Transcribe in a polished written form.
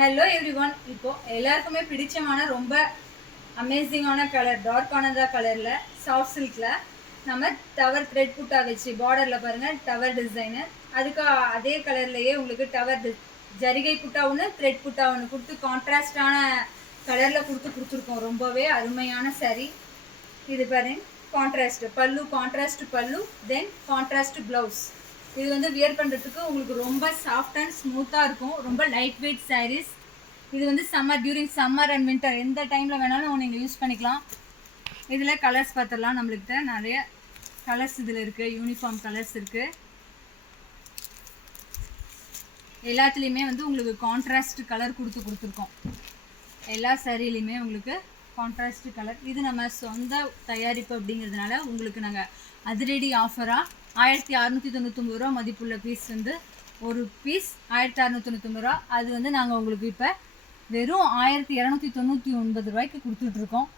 Hello everyone. இப்போ எல்லாருக்குமே பிடிச்சமான ரொம்ப அமேசிங்கான கலர் டார்க் ஆனதா கலரில் சாஃப்ட் சில்கில் நம்ம டவர் த்ரெட் புட்டா வச்சு பார்டரில் பாருங்கள் டவர் டிசைனு. அதுக்கு அதே கலர்லேயே உங்களுக்கு டவர் ஜரிகை புட்டா ஒன்று த்ரெட் புட்டா ஒன்று கொடுத்து கான்ட்ராஸ்டான கலரில் கொடுத்துருக்கோம். ரொம்பவே அருமையான சாரீ இது பாருங்க. கான்ட்ராஸ்ட் பல்லு, கான்ட்ராஸ்ட் பல்லு, தென் கான்ட்ராஸ்ட் ப்ளவுஸ். இது வந்து வியர் பண்ணுறதுக்கு உங்களுக்கு ரொம்ப சாஃப்ட் அண்ட் ஸ்மூத்தாக இருக்கும். ரொம்ப லைட் வெயிட் சாரீஸ். இது வந்து summer, during summer and winter எந்த டைமில் வேணாலும் நீங்கள் யூஸ் பண்ணிக்கலாம். இதில் கலர்ஸ் பார்த்துடலாம். நம்மளுக்கிட்ட நிறைய கலர்ஸ் இதில் இருக்குது. யூனிஃபார்ம் கலர்ஸ் இருக்குது. எல்லாத்துலேயுமே வந்து உங்களுக்கு கான்ட்ராஸ்ட் கலர் கொடுத்துருக்கோம். எல்லா சாரிலையுமே உங்களுக்கு கான்ட்ராஸ்ட் கலர். இது நம்ம சொந்த தயாரிப்பு அப்படிங்கிறதுனால உங்களுக்கு நாங்கள் அதிரடி ஆஃபராக 1699 ரூபா மதிப்புள்ள பீஸ் வந்து ஒரு பீஸ் 1699 ரூபா. அது வந்து நாங்கள் உங்களுக்கு இப்போ வெறும் 1299 ரூபாய்க்கு கொடுத்துட்ருக்கோம்.